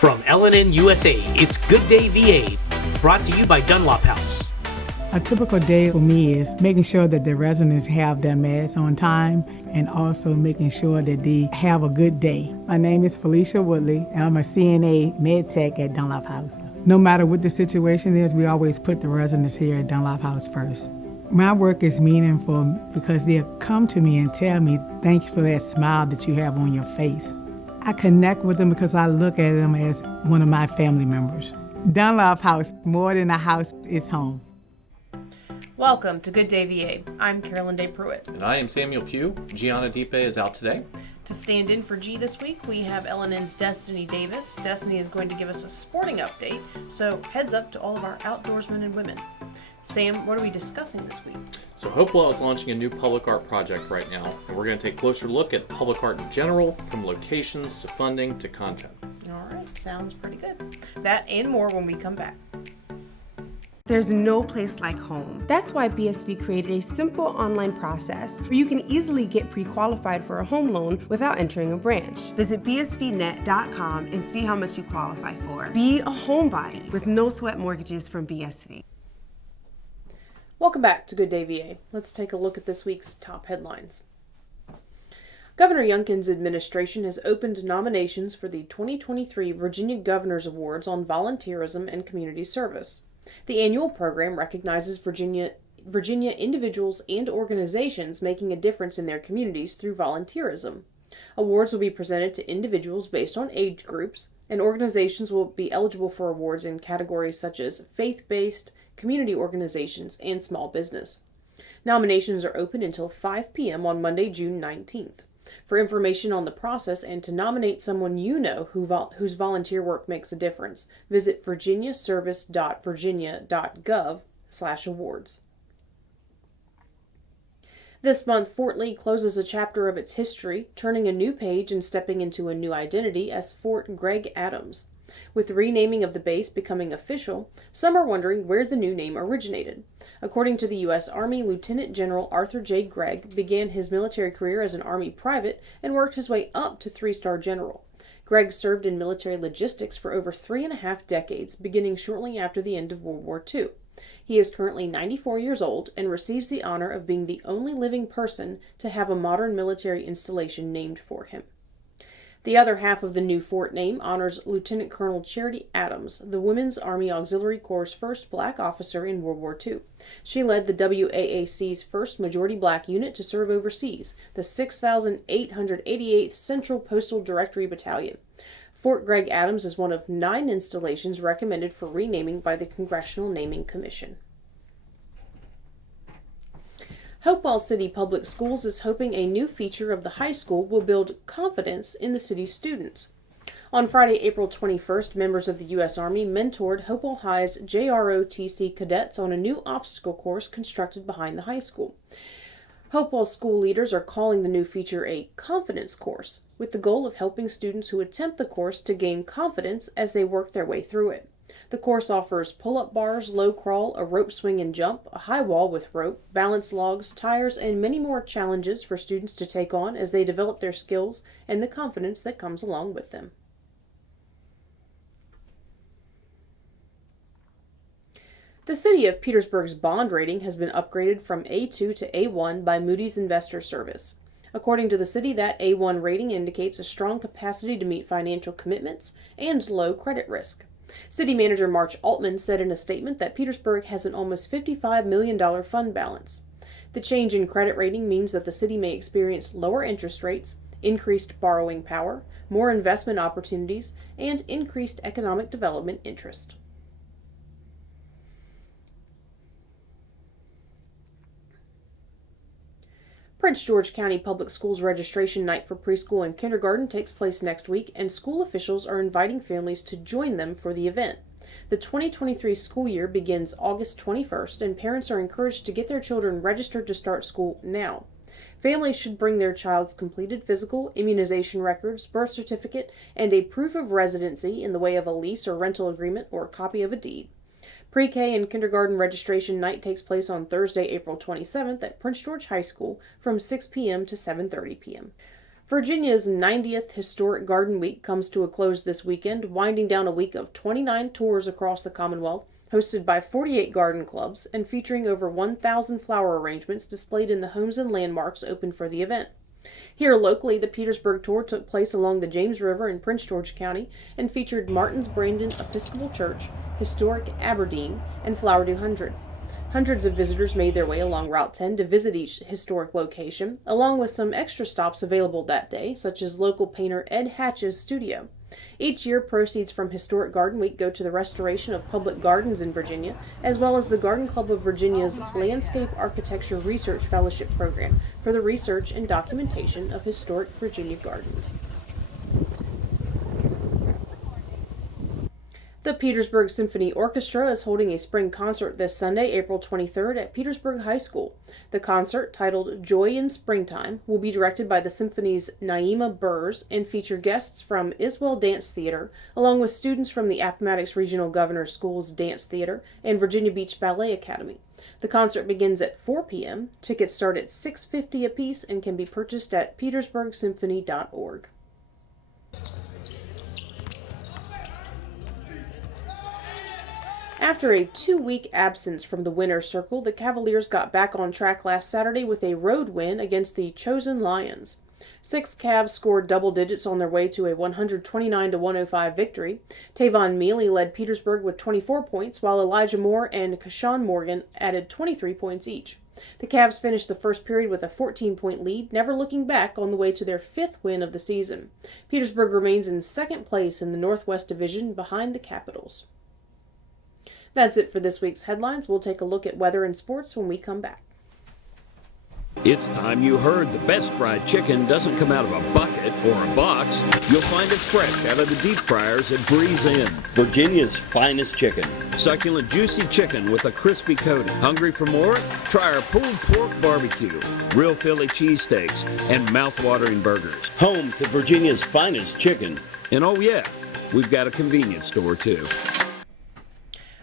From LNN USA, it's Good Day VA, brought to you by Dunlop House. A typical day for me is making sure that the residents have their meds on time and also making sure that they have a good day. My name is Felicia Woodley, and I'm a CNA med tech at Dunlop House. No matter what the situation is, we always put the residents here at Dunlop House first. My work is meaningful because they'll come to me and tell me, thanks for that smile that you have on your face. I connect with them because I look at them as one of my family members. Dunlop House, more than a house, is home. Welcome to Good Day VA. I'm Carolyn Day Pruitt. And I am Samuel Pugh. Gianna Dipe is out today. To stand in for G this week, we have LNN's Destiny Davis. Destiny is going to give us a sporting update, so heads up to all of our outdoorsmen and women. Sam, what are we discussing this week? So Hopewell is launching a new public art project right now, and we're going to take a closer look at public art in general, from locations to funding to content. All right, sounds pretty good. That and more when we come back. There's no place like home. That's why BSV created a simple online process where you can easily get pre-qualified for a home loan without entering a branch. Visit bsvnet.com and see how much you qualify for. Be a homebody with no sweat mortgages from BSV. Welcome back to Good Day VA. Let's take a look at this week's top headlines. Governor Youngkin's administration has opened nominations for the 2023 Virginia Governor's Awards on Volunteerism and Community Service. The annual program recognizes Virginia individuals and organizations making a difference in their communities through volunteerism. Awards will be presented to individuals based on age groups, and organizations will be eligible for awards in categories such as faith-based, community organizations, and small business. Nominations are open until 5 p.m. on Monday, June 19th. For information on the process and to nominate someone you know whose volunteer work makes a difference, visit virginiaservice.virginia.gov/awards. This month, Fort Lee closes a chapter of its history, turning a new page and stepping into a new identity as Fort Gregg Adams. With the renaming of the base becoming official, some are wondering where the new name originated. According to the U.S. Army, Lieutenant General Arthur J. Gregg began his military career as an Army private and worked his way up to 3-star general. Gregg served in military logistics for over 3.5 decades, beginning shortly after the end of World War II. He is currently 94 years old and receives the honor of being the only living person to have a modern military installation named for him. The other half of the new fort name honors Lieutenant Colonel Charity Adams, the Women's Army Auxiliary Corps' first black officer in World War II. She led the WAAC's first majority black unit to serve overseas, the 6,888th Central Postal Directory Battalion. Fort Gregg Adams is one of 9 installations recommended for renaming by the Congressional Naming Commission. Hopewell City Public Schools is hoping a new feature of the high school will build confidence in the city's students. On Friday, April 21st, members of the U.S. Army mentored Hopewell High's JROTC cadets on a new obstacle course constructed behind the high school. Hopewell school leaders are calling the new feature a confidence course, with the goal of helping students who attempt the course to gain confidence as they work their way through it. The course offers pull-up bars, low crawl, a rope swing and jump, a high wall with rope, balance logs, tires, and many more challenges for students to take on as they develop their skills and the confidence that comes along with them. The City of Petersburg's bond rating has been upgraded from A2 to A1 by Moody's Investor Service. According to the city, that A1 rating indicates a strong capacity to meet financial commitments and low credit risk. City Manager March Altman said in a statement that Petersburg has an almost $55 million fund balance. The change in credit rating means that the city may experience lower interest rates, increased borrowing power, more investment opportunities, and increased economic development interest. Prince George County Public Schools registration night for preschool and kindergarten takes place next week, and school officials are inviting families to join them for the event. The 2023 school year begins August 21st, and parents are encouraged to get their children registered to start school now. Families should bring their child's completed physical, immunization records, birth certificate, and a proof of residency in the way of a lease or rental agreement or a copy of a deed. Pre-K and kindergarten registration night takes place on Thursday, April 27th at Prince George High School from 6 p.m. to 7:30 p.m. Virginia's 90th Historic Garden Week comes to a close this weekend, winding down a week of 29 tours across the Commonwealth, hosted by 48 garden clubs and featuring over 1,000 flower arrangements displayed in the homes and landmarks open for the event. Here locally, the Petersburg Tour took place along the James River in Prince George County and featured Martin's Brandon Episcopal Church, historic Aberdeen, and Flower Dew 100. Hundreds of visitors made their way along Route 10 to visit each historic location, along with some extra stops available that day, such as local painter Ed Hatch's studio. Each year, proceeds from Historic Garden Week go to the restoration of public gardens in Virginia, as well as the Garden Club of Virginia's Landscape Architecture Research Fellowship Program for the research and documentation of historic Virginia gardens. The Petersburg Symphony Orchestra is holding a spring concert this Sunday, April 23rd at Petersburg High School. The concert, titled Joy in Springtime, will be directed by the Symphony's Naima Burrs and feature guests from Iswell Dance Theater, along with students from the Appomattox Regional Governor's School's Dance Theater and Virginia Beach Ballet Academy. The concert begins at 4 p.m. Tickets start at $6.50 apiece and can be purchased at petersburgsymphony.org. After a 2-week absence from the winner's circle, the Cavaliers got back on track last Saturday with a road win against the Chosen Lions. 6 Cavs scored double digits on their way to a 129-105 victory. Tavon Mealy led Petersburg with 24 points, while Elijah Moore and Kashawn Morgan added 23 points each. The Cavs finished the first period with a 14-point lead, never looking back on the way to their 5th win of the season. Petersburg remains in second place in the Northwest Division behind the Capitals. That's it for this week's headlines. We'll take a look at weather and sports when we come back. It's time you heard the best fried chicken doesn't come out of a bucket or a box. You'll find it fresh out of the deep fryers at Breeze Inn. Virginia's finest chicken. Succulent, juicy chicken with a crispy coating. Hungry for more? Try our pulled pork barbecue, real Philly cheesesteaks, and mouth-watering burgers. Home to Virginia's finest chicken. And oh yeah, we've got a convenience store too.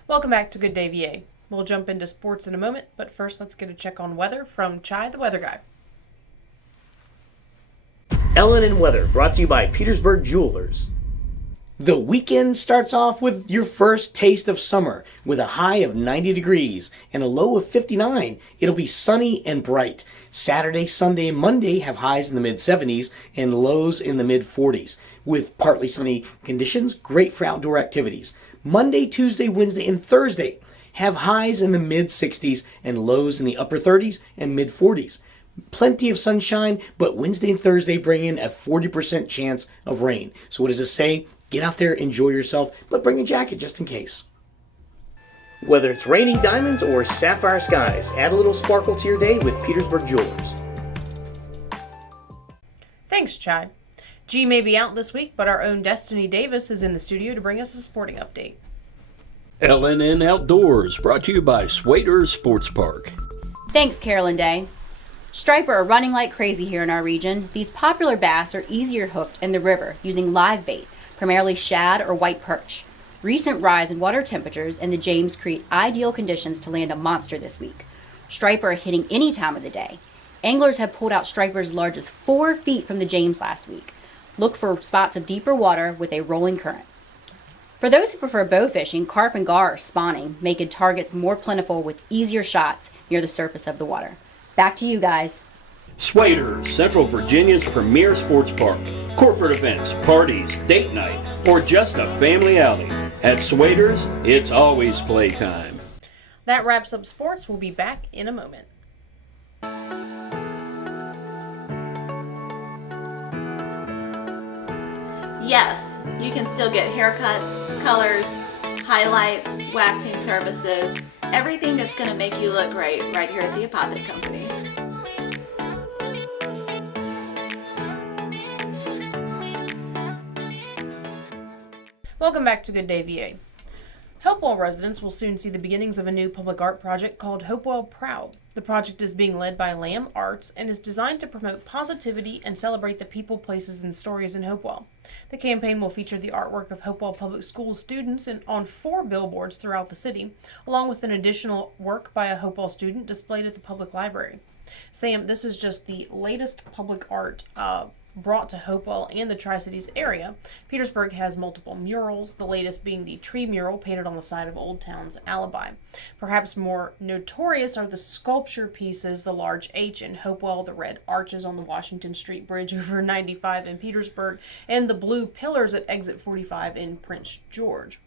Welcome back to Good Day VA. We'll jump into sports in a moment, but first let's get a check on weather from Chai, the weather guy. Ellen and Weather, brought to you by Petersburg Jewelers. The weekend starts off with your first taste of summer, with a high of 90 degrees and a low of 59. It'll be sunny and bright. Saturday, Sunday, and Monday have highs in the mid-70s and lows in the mid-40s. With partly sunny conditions, great for outdoor activities. Monday, Tuesday, Wednesday, and Thursday have highs in the mid-60s and lows in the upper 30s and mid-40s. Plenty of sunshine, but Wednesday and Thursday bring in a 40% chance of rain. So what does it say? Get out there, enjoy yourself, but bring a jacket just in case. Whether it's raining diamonds or sapphire skies, add a little sparkle to your day with Petersburg Jewelers. Thanks, Chai. G may be out this week, but our own Destiny Davis is in the studio to bring us a sporting update. LNN Outdoors, brought to you by Swader Sports Park. Thanks, Carolyn Day. Striper are running like crazy here in our region. These popular bass are easier hooked in the river using live bait, primarily shad or white perch. Recent rise in water temperatures in the James create ideal conditions to land a monster this week. Striper are hitting any time of the day. Anglers have pulled out stripers as large as 4 feet from the James last week. Look for spots of deeper water with a rolling current. For those who prefer bow fishing, carp and gar are spawning, making targets more plentiful with easier shots near the surface of the water. Back to you guys. Swader, Central Virginia's premier sports park. Corporate events, parties, date night, or just a family outing. At Swader's, it's always playtime. That wraps up sports. We'll be back in a moment. Yes, you can still get haircuts, colors, highlights, waxing services, everything that's going to make you look great right here at the Apothic Company. Welcome back to Good Day VA. Hopewell residents will soon see the beginnings of a new public art project called Hopewell Proud. The project is being led by Lamb Arts and is designed to promote positivity and celebrate the people, places, and stories in Hopewell. The campaign will feature the artwork of Hopewell Public Schools students on 4 billboards throughout the city, along with an additional work by a Hopewell student displayed at the public library. Sam, this is just the latest public art brought to Hopewell and the Tri-Cities area, Petersburg has multiple murals, the latest being the tree mural painted on the side of Old Town's Alibi. Perhaps more notorious are the sculpture pieces, the large H in Hopewell, the red arches on the Washington Street Bridge over 95 in Petersburg, and the blue pillars at Exit 45 in Prince George.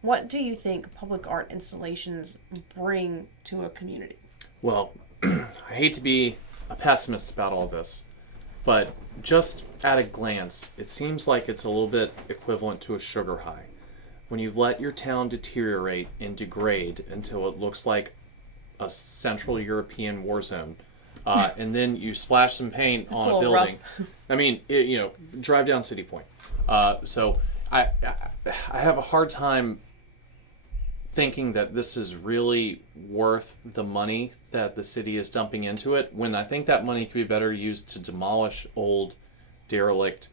What do you think public art installations bring to a community? Well, I hate to be a pessimist about all this, but just at a glance, it seems like it's a little bit equivalent to a sugar high. When you let your town deteriorate and degrade until it looks like a Central European war zone, and then you splash some paint on a building. I mean, drive down City Point. So I have a hard time thinking that this is really worth the money that the city is dumping into it, when I think that money could be better used to demolish old, derelict,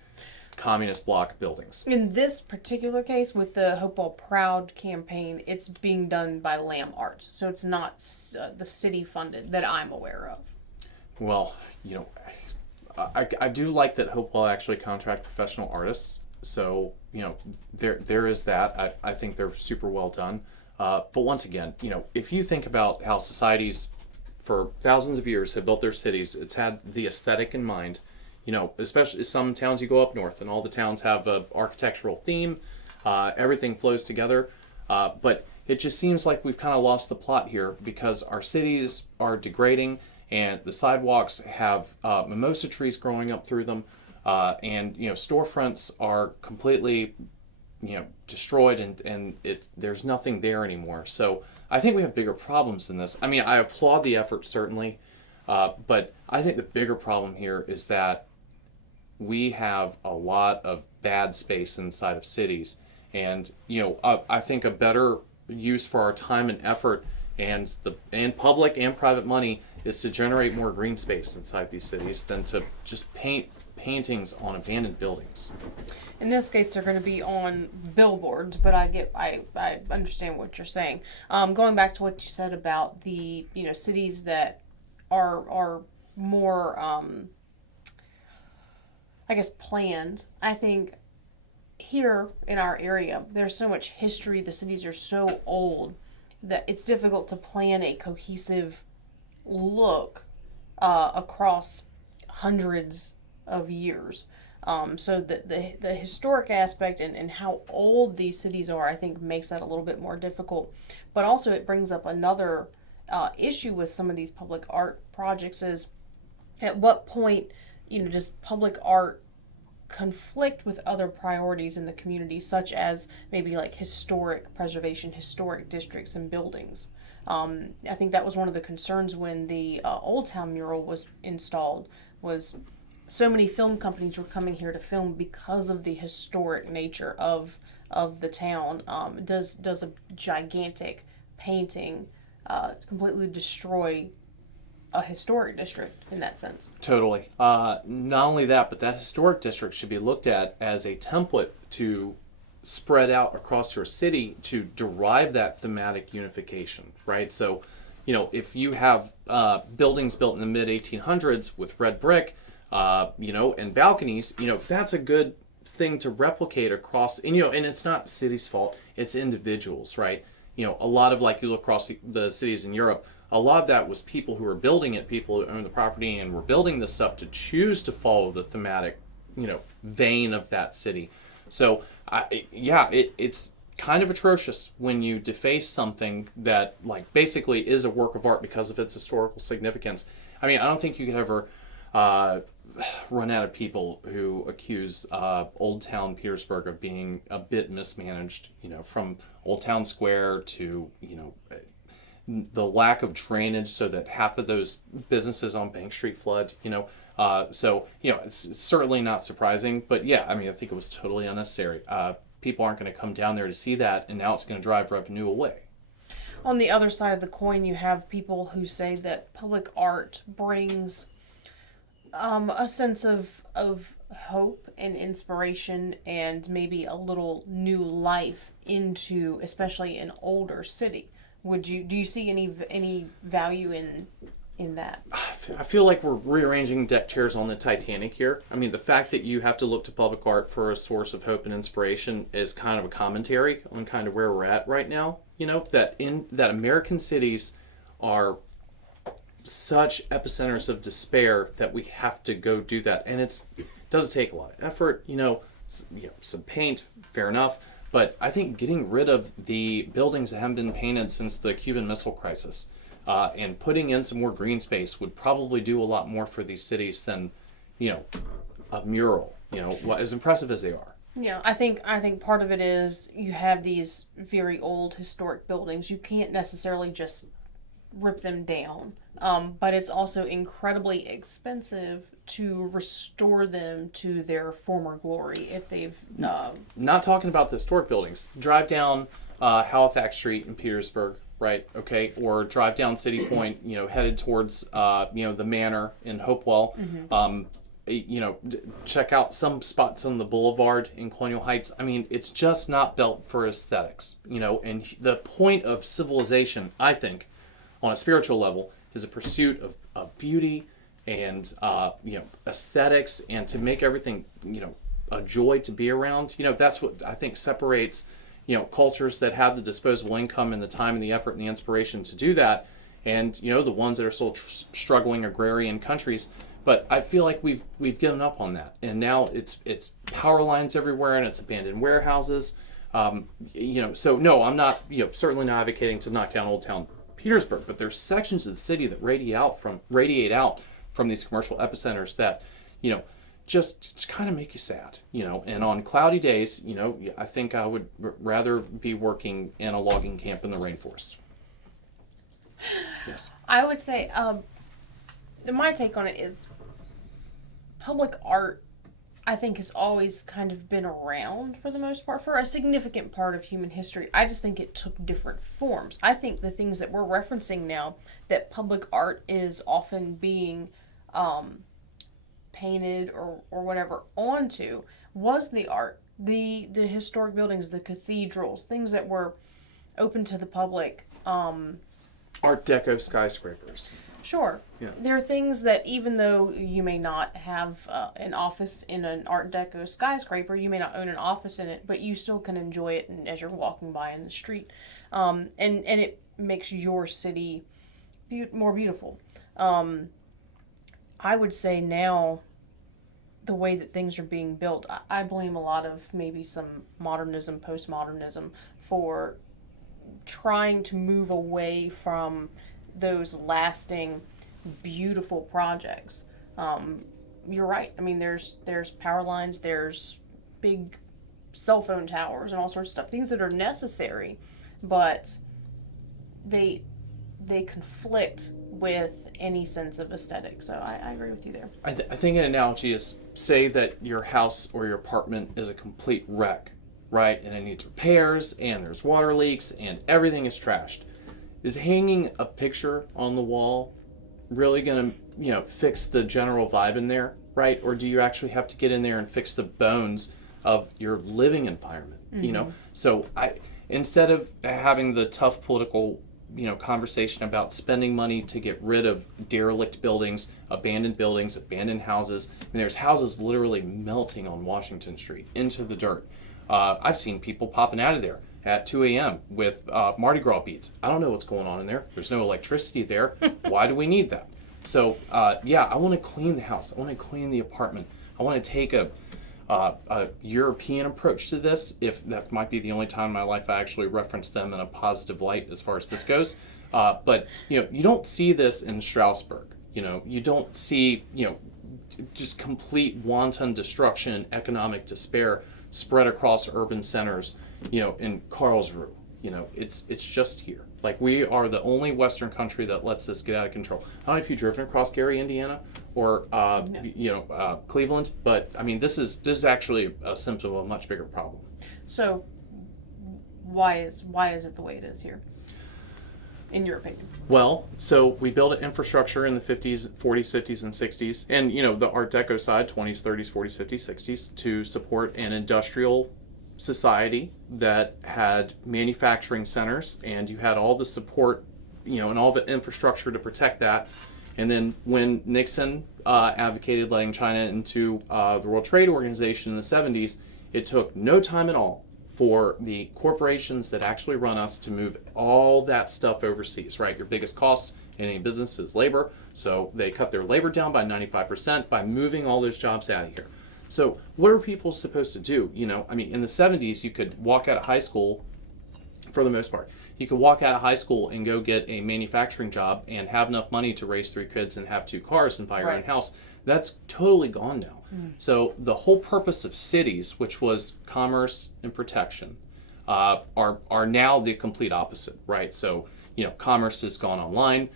communist bloc buildings. In this particular case, with the Hopewell Proud campaign, it's being done by Lamb Arts, so it's not the city funded that I'm aware of. Well, I do like that Hopewell actually contract professional artists, so there is that. I think they're super well done. But once again, if you think about how societies for thousands of years have built their cities, it's had the aesthetic in mind. Especially some towns, you go up north and all the towns have a architectural theme. Everything flows together. But it just seems like we've kind of lost the plot here, because our cities are degrading and the sidewalks have mimosa trees growing up through them. And storefronts are completely destroyed, and there's nothing there anymore. So I think we have bigger problems than this. I mean, I applaud the effort, certainly, but I think the bigger problem here is that we have a lot of bad space inside of cities, and I think a better use for our time and effort and public and private money is to generate more green space inside these cities than to just paintings on abandoned buildings. In this case, they're going to be on billboards, but I understand what you're saying. Going back to what you said about the cities that are more planned. I think here in our area, there's so much history. The cities are so old that it's difficult to plan a cohesive look across hundreds of years. So the historic aspect and how old these cities are, I think, makes that a little bit more difficult. But also it brings up another issue with some of these public art projects is, at what point does public art conflict with other priorities in the community, such as maybe like historic preservation, historic districts and buildings. I think that was one of the concerns when the Old Town mural was installed, was so many film companies were coming here to film because of the historic nature of the town. Does a gigantic painting completely destroy a historic district in that sense? Totally. Not only that, but that historic district should be looked at as a template to spread out across your city to derive that thematic unification, right? So, if you have buildings built in the mid-1800s with red brick, and balconies, that's a good thing to replicate across, and it's not the city's fault, it's individuals, right? A lot of, like, you look across the cities in Europe, a lot of that was people who were building it, people who owned the property and were building this stuff to choose to follow the thematic, vein of that city. So, it's kind of atrocious when you deface something that, like, basically is a work of art because of its historical significance. I mean, I don't think you could ever run out of people who accuse Old Town Petersburg of being a bit mismanaged, from Old Town Square to, the lack of drainage so that half of those businesses on Bank Street flood, so, it's certainly not surprising, but yeah, I mean, I think it was totally unnecessary. People aren't going to come down there to see that, and now it's going to drive revenue away. On the other side of the coin, you have people who say that public art brings a sense of hope and inspiration and maybe a little new life into, especially an older city. Do you see any value in that? I feel like we're rearranging deck chairs on the Titanic here. I mean, the fact that you have to look to public art for a source of hope and inspiration is kind of a commentary on kind of where we're at right now. You know, that American cities are such epicenters of despair that we have to go do that, and it does take a lot of effort. Some paint, fair enough, but I think getting rid of the buildings that haven't been painted since the Cuban Missile Crisis, and putting in some more green space would probably do a lot more for these cities than, a mural. As impressive as they are. Yeah, I think part of it is you have these very old historic buildings. You can't necessarily just rip them down. But it's also incredibly expensive to restore them to their former glory if they've... Not talking about the historic buildings. Drive down Halifax Street in Petersburg, right? Okay, or drive down City Point, headed towards, the Manor in Hopewell. Check out some spots on the boulevard in Colonial Heights. I mean, it's just not built for aesthetics, and the point of civilization, I think, on a spiritual level, is a pursuit of beauty and aesthetics, and to make everything a joy to be around. That's what I think separates cultures that have the disposable income and the time and the effort and the inspiration to do that, and the ones that are still struggling agrarian countries. But I feel like we've given up on that, and now it's power lines everywhere and it's abandoned warehouses. So no, I'm not certainly not advocating to knock down Old Town Petersburg, but there's sections of the city that radiate out from these commercial epicenters that, just kind of make you sad, and on cloudy days, I think I would rather be working in a logging camp in the rainforest. Yes. I would say, my take on it is public art, I think, has always kind of been around for the most part, for a significant part of human history. I just think it took different forms. I think the things that we're referencing now, that public art is often being painted or whatever onto, was the art, the historic buildings, the cathedrals, things that were open to the public. Art Deco skyscrapers. Sure. Yeah. There are things that, even though you may not have an office in an Art Deco skyscraper, you may not own an office in it, but you still can enjoy it as you're walking by in the street. And it makes your city more beautiful. I would say now, the way that things are being built, I blame a lot of maybe some modernism, postmodernism, for trying to move away from those lasting, beautiful projects. You're right. I mean, there's power lines, there's big cell phone towers and all sorts of stuff, things that are necessary, but they conflict with any sense of aesthetic. So I agree with you there. I think an analogy is, say that your house or your apartment is a complete wreck, right? And it needs repairs, and there's water leaks, and everything is trashed. Is hanging a picture on the wall really going to, fix the general vibe in there, right? Or do you actually have to get in there and fix the bones of your living environment, So instead of having the tough political, conversation about spending money to get rid of derelict buildings, abandoned houses, and there's houses literally melting on Washington Street into the dirt. I've seen people popping out of there at 2 a.m. with Mardi Gras beads. I don't know what's going on in there. There's no electricity there. Why do we need that? So, I want to clean the house. I want to clean the apartment. I want to take a European approach to this, if that might be the only time in my life I actually reference them in a positive light as far as this goes. But, you don't see this in Strasbourg. You don't see, just complete wanton destruction and economic despair spread across urban centers, in Karlsruhe. It's just here. Like, we are the only Western country that lets this get out of control. I don't know if you've driven across Gary, Indiana, or Cleveland, but I mean, this is actually a symptom of a much bigger problem. So, why is it the way it is here, in your opinion? Well, so we built infrastructure in the 40s, 50s, and 60s, and the Art Deco side, 20s, 30s, 40s, 50s, 60s, to support an industrial society that had manufacturing centers, and you had all the support, and all the infrastructure to protect that. And then when Nixon advocated letting China into the World Trade Organization in the 70s, it took no time at all for the corporations that actually run us to move all that stuff overseas, right? Your biggest cost in any business is labor. So they cut their labor down by 95% by moving all those jobs out of here. So what are people supposed to do? You know, I mean, in the 70s, you could walk out of high school, for the most part. You could walk out of high school and go get a manufacturing job and have enough money to raise 3 kids and have 2 cars and buy your own house. That's totally gone now. So the whole purpose of cities, which was commerce and protection, are now the complete opposite, right? So, you know, commerce has gone online.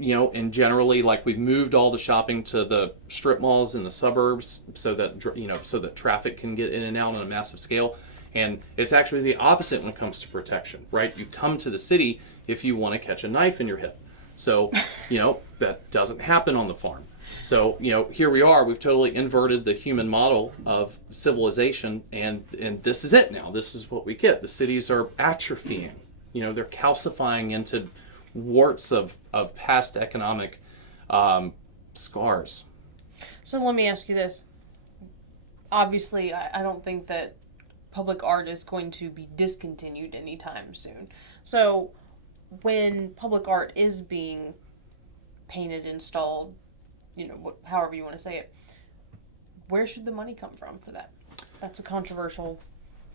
You know, and generally, like, we've moved all the shopping to the strip malls in the suburbs so that, you know, so that traffic can get in and out on a massive scale. And it's actually the opposite when it comes to protection, right? You come to the city if you want to catch a knife in your hip. So, you know, that doesn't happen on the farm. So, you know, here we are, we've totally inverted the human model of civilization, and this is it now. This is what we get. The cities are atrophying. You know, they're calcifying into warts of past economic scars. So let me ask you this. Obviously, I don't think that public art is going to be discontinued anytime soon. So when public art is being painted, installed, you know, however you want to say it, where should the money come from for that? That's a controversial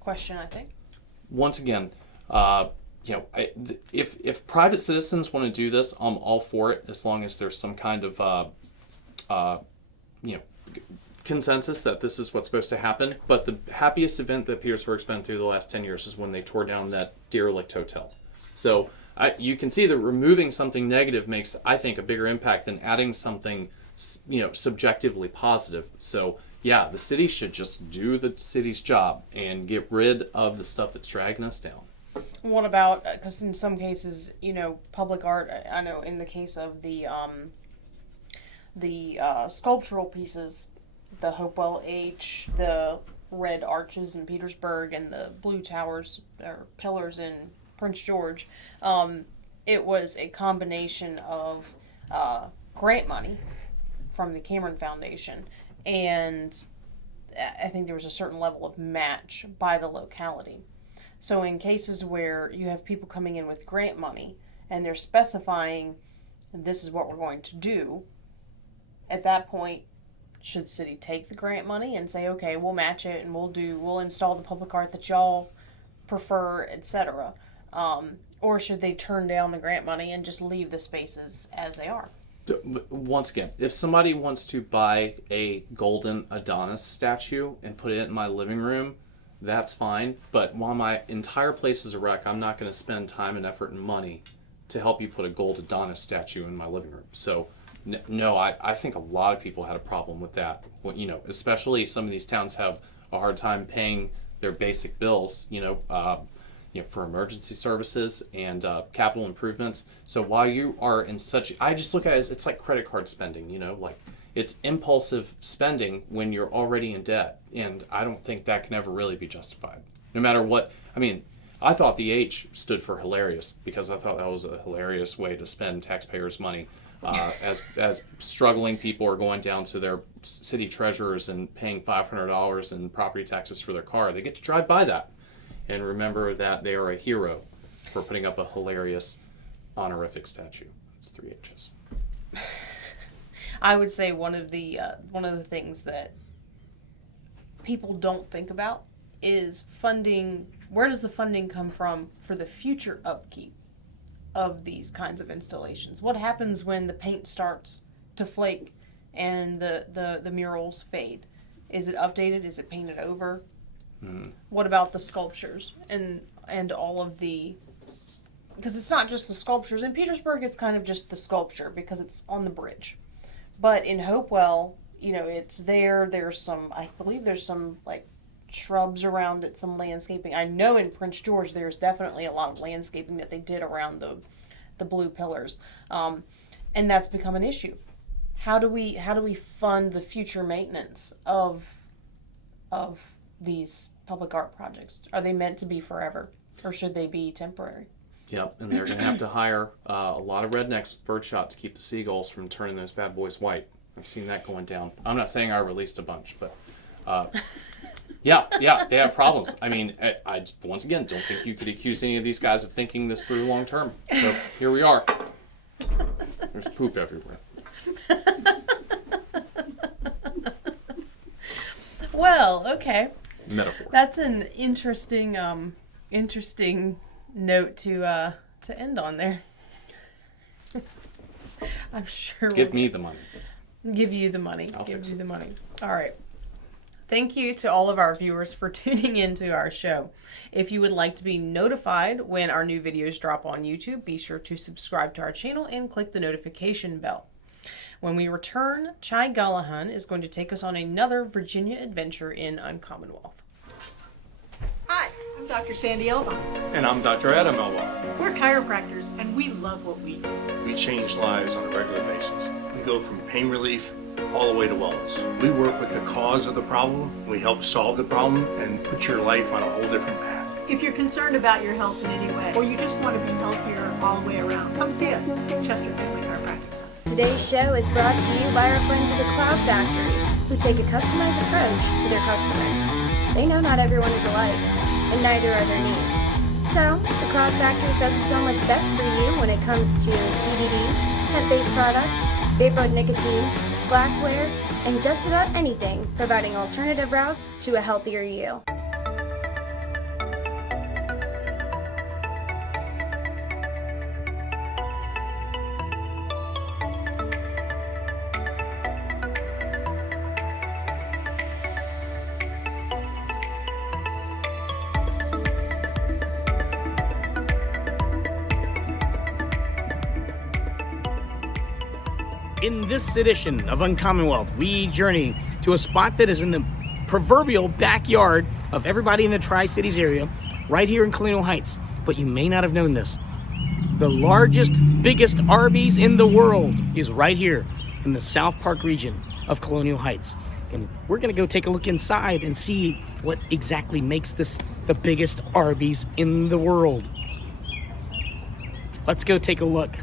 question, I think. Once again, you know, if private citizens want to do this, I'm all for it, as long as there's some kind of, you know, consensus that this is what's supposed to happen. But the happiest event that Petersburg's been through the last 10 years is when they tore down that derelict hotel. So you can see that removing something negative makes, I think, a bigger impact than adding something, you know, subjectively positive. So yeah, the city should just do the city's job and get rid of the stuff that's dragging us down. What about, because in some cases, you know, public art, I know in the case of the sculptural pieces, the Hopewell H, the red arches in Petersburg, and the blue towers or pillars in Prince George, it was a combination of grant money from the Cameron Foundation, and I think there was a certain level of match by the locality. So in cases where you have people coming in with grant money and they're specifying this is what we're going to do, at that point, should the city take the grant money and say, okay, we'll match it and we'll install the public art that y'all prefer, etc. Or should they turn down the grant money and just leave the spaces as they are? Once again, if somebody wants to buy a golden Adonis statue and put it in my living room, that's fine. But while my entire place is a wreck, I'm not going to spend time and effort and money to help you put a gold Adonis statue in my living room. So no, I think a lot of people had a problem with that. You know, especially some of these towns have a hard time paying their basic bills, you know, for emergency services and capital improvements. So while you are in such, I just look at it as it's like credit card spending, you know, like it's impulsive spending when you're already in debt. And I don't think that can ever really be justified. No matter what, I mean, I thought the H stood for hilarious because I thought that was a hilarious way to spend taxpayers' money. As struggling people are going down to their city treasurers and paying $500 in property taxes for their car, they get to drive by that and remember that they are a hero for putting up a hilarious honorific statue. It's 3 H's. I would say one of the things that people don't think about is funding. Where does the funding come from for the future upkeep of these kinds of installations? What happens when the paint starts to flake and the murals fade? Is it updated? Is it painted over? What about the sculptures and all of the, because it's not just the sculptures. In Petersburg, it's kind of just the sculpture because it's on the bridge. But in Hopewell, you know, it's there. There's some, I believe there's some like shrubs around it, some landscaping. I know in Prince George there's definitely a lot of landscaping that they did around the blue pillars, and that's become an issue. How do we fund the future maintenance of these public art projects? Are they meant to be forever, or should they be temporary? Yep, and they're going to have to hire a lot of rednecks with birdshot to keep the seagulls from turning those bad boys white. I've seen that going down. I'm not saying I released a bunch, but yeah, they have problems. I mean, I once again don't think you could accuse any of these guys of thinking this through long term. So here we are. There's poop everywhere. Well, okay. Metaphor. That's an interesting note to end on there. I'm sure. Give me the money. Give you the money. I'll Give fix you it. the money. All right. Thank you to all of our viewers for tuning into our show. If you would like to be notified when our new videos drop on YouTube, be sure to subscribe to our channel and click the notification bell. When we return, Chai Gallahan is going to take us on another Virginia adventure in Uncommonwealth. Hi, I'm Dr. Sandy Elba. And I'm Dr. Adam Elba. We're chiropractors and we love what we do. We change lives on a regular basis. We go from pain relief all the way to wellness. We work with the cause of the problem, we help solve the problem, and put your life on a whole different path. If you're concerned about your health in any way, or you just want to be healthier all the way around, come see us, Chester Family Chiropractic Center. Today's show is brought to you by our friends at the Cloud Factory, who take a customized approach to their customers. They know not everyone is alike, and neither are their needs. So, the Cloud Factory focuses on what's best for you when it comes to CBD, hemp-based products, vapor nicotine, glassware, and just about anything, providing alternative routes to a healthier you. In this edition of Uncommonwealth, we journey to a spot that is in the proverbial backyard of everybody in the Tri-Cities area, right here in Colonial Heights. But you may not have known this. The largest, biggest Arby's in the world is right here in the South Park region of Colonial Heights. And we're gonna go take a look inside and see what exactly makes this the biggest Arby's in the world. Let's go take a look.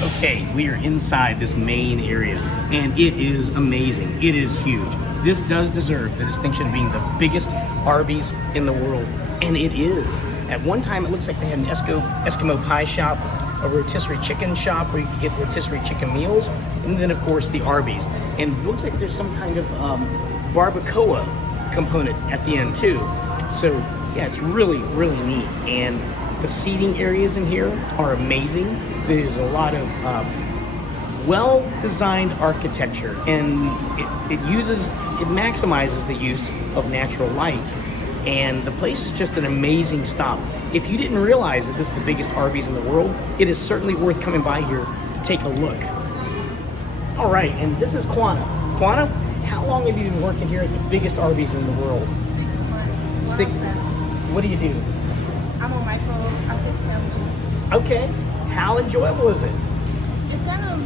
Okay, we are inside this main area, and it is amazing. It is huge. This does deserve the distinction of being the biggest Arby's in the world, and it is. At one time, it looks like they had an Eskimo pie shop, a rotisserie chicken shop where you could get rotisserie chicken meals, and then, of course, the Arby's. And it looks like there's some kind of barbacoa component at the end, too. So, yeah, it's really, really neat. And the seating areas in here are amazing. There's a lot of well-designed architecture, and it maximizes the use of natural light. And the place is just an amazing stop. If you didn't realize that this is the biggest Arby's in the world, it is certainly worth coming by here to take a look. All right, and this is Quanah. Quanah, how long have you been working here at the biggest Arby's in the world? 6 months. 6. What do you do? I'm a micro. I cook sandwiches. Okay. How enjoyable is it? It's kind of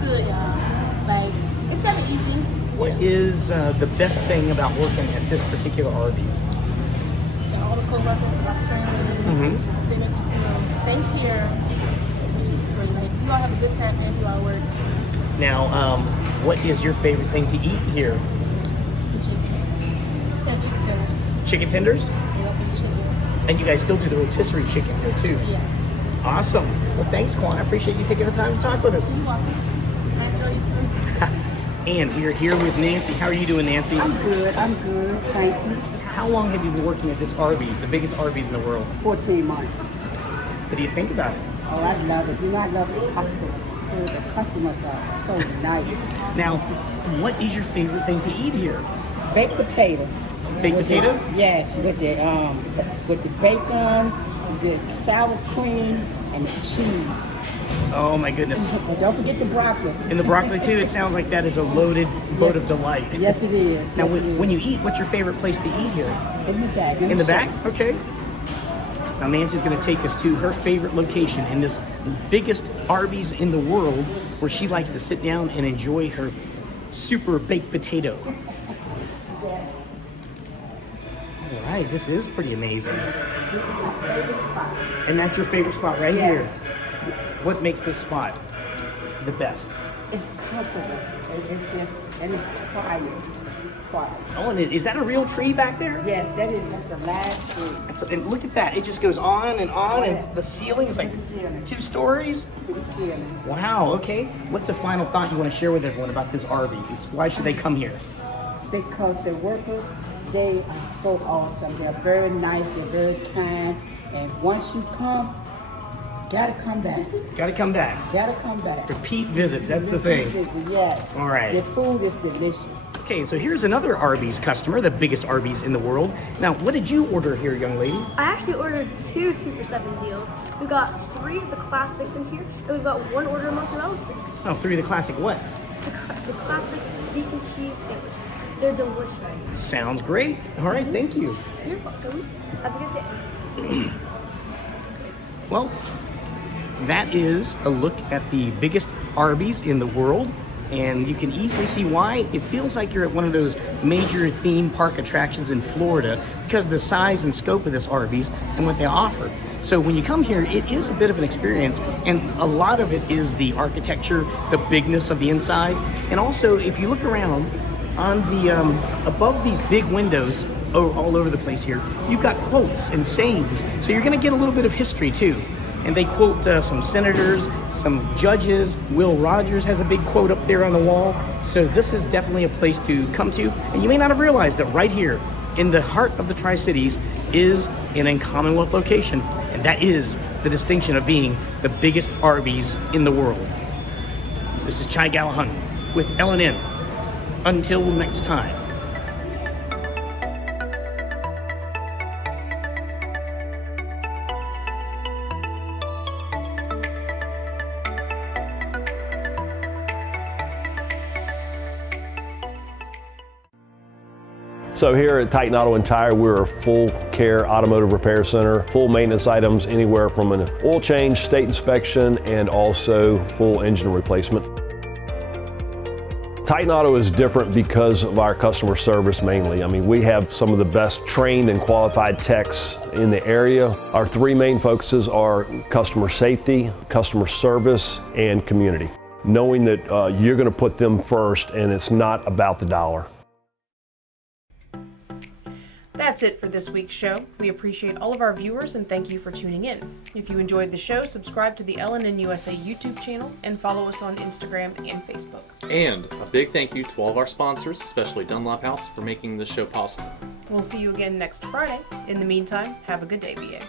good, y'all. Like, it's kind of easy. What is the best thing about working at this particular Arby's? And all the co-workers are friendly. They make you feel safe here, which is great. Like, you all have a good time and you all work. Now, what is your favorite thing to eat here? The chicken. Yeah, chicken tenders. Chicken tenders? Yep, and chicken. And you guys still do the rotisserie chicken here too? Yes. Awesome. Well, thanks, Quan. I appreciate you taking the time to talk with us. You're welcome. I enjoy you too. And we are here with Nancy. How are you doing, Nancy? I'm good. Thank you. How long have you been working at this Arby's, the biggest Arby's in the world? 14 months. What do you think about it? Oh, I love it. You know, I love the customers. The customers are so nice. Now, what is your favorite thing to eat here? Baked potato. Baked potato? Yes, with the bacon, the sour cream, and the cheese. Oh my goodness. And don't forget the broccoli. And the broccoli too, it sounds like that is a loaded boat of delight. Yes, it is. Now, when you eat, what's your favorite place to eat here? In the back. In the back? Okay. Now Nancy's going to take us to her favorite location in this biggest Arby's in the world, where she likes to sit down and enjoy her super baked potato. All right, this is pretty amazing. This is my favorite spot. And that's your favorite spot right Yes. here. What makes this spot the best? It's comfortable. It's just, and it's quiet. It's quiet. Oh, and is that a real tree back there? Yes, that's a live tree. And look at that. It just goes on and on, and the ceiling is like To the ceiling. 2 stories. To the ceiling. Wow, okay. What's the final thought you want to share with everyone about this Arby's? Why should they come here? Because the workers, they are so awesome. They're very nice, they're very kind, and once you come, gotta come back. Gotta come back. Gotta come back. Repeat visits, that's the thing. Visit, yes. All right. The food is delicious. Okay, so here's another Arby's customer, the biggest Arby's in the world. Now, what did you order here, young lady? I actually ordered 2 2-for-7 deals. We got 3 of the classics in here, and we got 1 order of mozzarella sticks. Oh, 3 of the classic whats? The classic beef and cheese sandwiches. They're delicious. Sounds great. All right, thank you. You're welcome. Have a good day. Well, that is a look at the biggest Arby's in the world, and you can easily see why. It feels like you're at one of those major theme park attractions in Florida because of the size and scope of this Arby's and what they offer. So when you come here, it is a bit of an experience, and a lot of it is the architecture, the bigness of the inside, and also if you look around on the above these big windows all over the place here, you've got quotes and sayings, so you're going to get a little bit of history too. And they quote some senators, some judges. Will Rogers has a big quote up there on the wall. So this is definitely a place to come to. And you may not have realized that right here in the heart of the Tri-Cities is in Commonwealth location. And that is the distinction of being the biggest Arby's in the world. This is Chai Gallahan with LNN. Until next time. So here at Titan Auto and Tire, we're a full care automotive repair center, full maintenance items anywhere from an oil change, state inspection, and also full engine replacement. Titan Auto is different because of our customer service mainly. I mean, we have some of the best trained and qualified techs in the area. Our 3 main focuses are customer safety, customer service, and community. Knowing that you're going to put them first and it's not about the dollar. That's it for this week's show. We appreciate all of our viewers and thank you for tuning in. If you enjoyed the show, subscribe to the LNN USA YouTube channel and follow us on Instagram and Facebook. And a big thank you to all of our sponsors, especially Dunlop House, for making this show possible. We'll see you again next Friday. In the meantime, have a good day, VA.